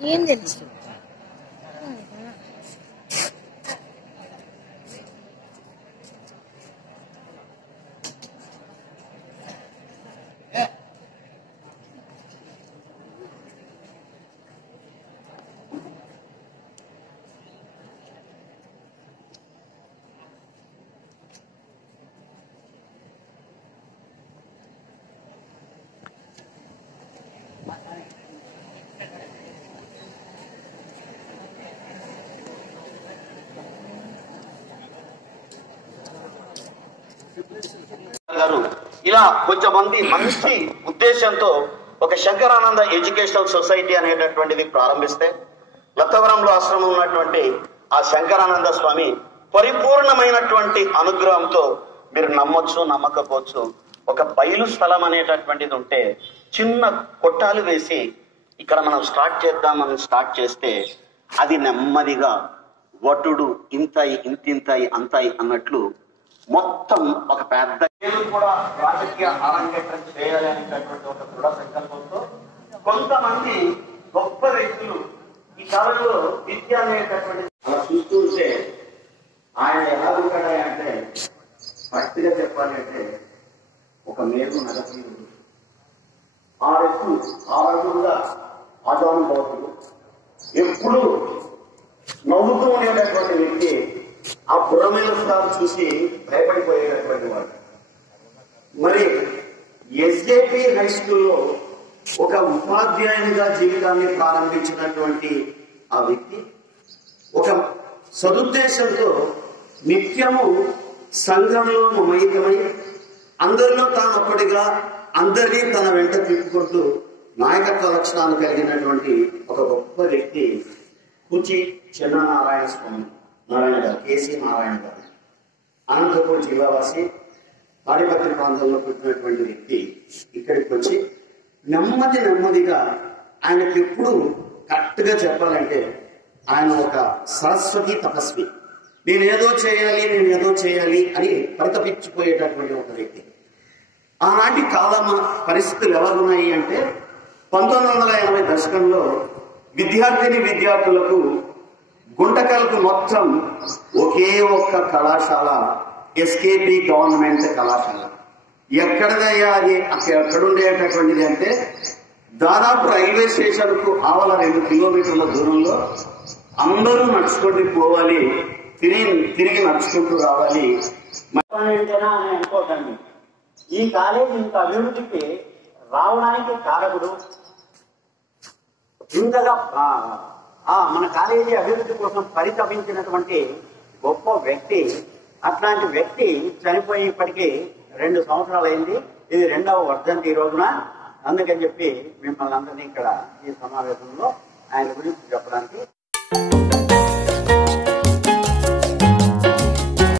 ఏం తెలుసు ఇలా కొంతమంది మంచి ఉద్దేశంతో ఒక శంకరానంద ఎడ్యుకేషనల్ సొసైటీ అనేటటువంటిది ప్రారంభిస్తే లతవరంలో ఆశ్రమం ఉన్నటువంటి ఆ శంకరానంద స్వామి పరిపూర్ణమైనటువంటి అనుగ్రహంతో మీరు నమ్మొచ్చు నమ్మకపోవచ్చు, ఒక బయలు స్థలం అనేటటువంటిది ఉంటే చిన్న కొట్టాలు వేసి ఇక్కడ మనం స్టార్ట్ చేస్తే అది నెమ్మదిగా వటుడు ఇంతాయి ఇంతింతాయి అంతాయి అన్నట్లు మొత్తం ఒక పెద్ద కూడా రాజకీయ అలంకరణ చేయాలి అనేటటువంటి ఒక దృఢ సంకల్పంతో కొంతమంది గొప్ప వ్యక్తులు ఈ కాలంలో విద్య అనేటటువంటి అలా చూస్తూ ఉంటే ఆయన ఎలా ఉంటాడంటే భక్తిగా చెప్పాలి అంటే ఒక మేలు నగతి ఆరుగురుగా ఆజానుభవతులు ఎప్పుడు నవ్వుతూ ఉండేటటువంటి వ్యక్తి ఆ బుర్రమైన స్థానం చూసి భయపడిపోయేటటువంటి వాడు. మరి ఎస్జేపీ హై స్కూల్లో ఒక ఉపాధ్యాయునిగా జీవితాన్ని ప్రారంభించినటువంటి ఆ వ్యక్తి ఒక సదుద్దేశంతో నిత్యము సంఘంలో మమైకమై అందరిలో తాను ఒక్కడిగా అందరినీ తన వెంట తిప్పుకుంటూ నాయకత్వ లక్షణాలు కలిగినటువంటి ఒక గొప్ప వ్యక్తి కుచి చెన్ననారాయణ స్వామి నారాయణ గారు, కేసీ నారాయణ గారు, అనంతపురం జిల్లావాసి, తాడిపత్రి ప్రాంతంలో పుట్టినటువంటి వ్యక్తి ఇక్కడికి వచ్చి నెమ్మదిగా ఆయనకి ఎప్పుడు కరెక్ట్ గా చెప్పాలంటే ఆయన ఒక సరస్వతి తపస్వి. నేనేదో చేయాలి అని పరితపించిపోయేటటువంటి ఒక వ్యక్తి. ఆనాటి కాలం పరిస్థితులు ఎవరున్నాయి అంటే 1980 దశకంలో విద్యార్థులకు గుంటకల్కు మొత్తం ఒకే ఒక్క కళాశాల ఎస్కేపీ గవర్నమెంట్ కళాశాల. ఎక్కడదయ్యా అది ఎక్కడుండేటటువంటిది అంటే దాదాపు రైల్వే స్టేషన్ కు ఆవల 2 కిలోమీటర్ల దూరంలో అందరూ నడుచుకుంటూ పోవాలి, తిరిగి నడుచుకుంటూ రావాలి. ఏంటేనా అని అనుకోకండి. ఈ కాలేజీ ఇంత అభివృద్ధికి రావడానికి కారకుడు, ఇంతగా మన కాలేజీ అభివృద్ధి కోసం పరితపించినటువంటి గొప్ప వ్యక్తి. అట్లాంటి వ్యక్తి చనిపోయి ఇప్పటికీ 2 సంవత్సరాలు అయింది. ఇది 2వ వర్ధంతి ఈ రోజున. అందుకని చెప్పి మిమ్మల్ని అందరినీ ఇక్కడ ఈ సమావేశంలో ఆయన గురించి చెప్పడానికి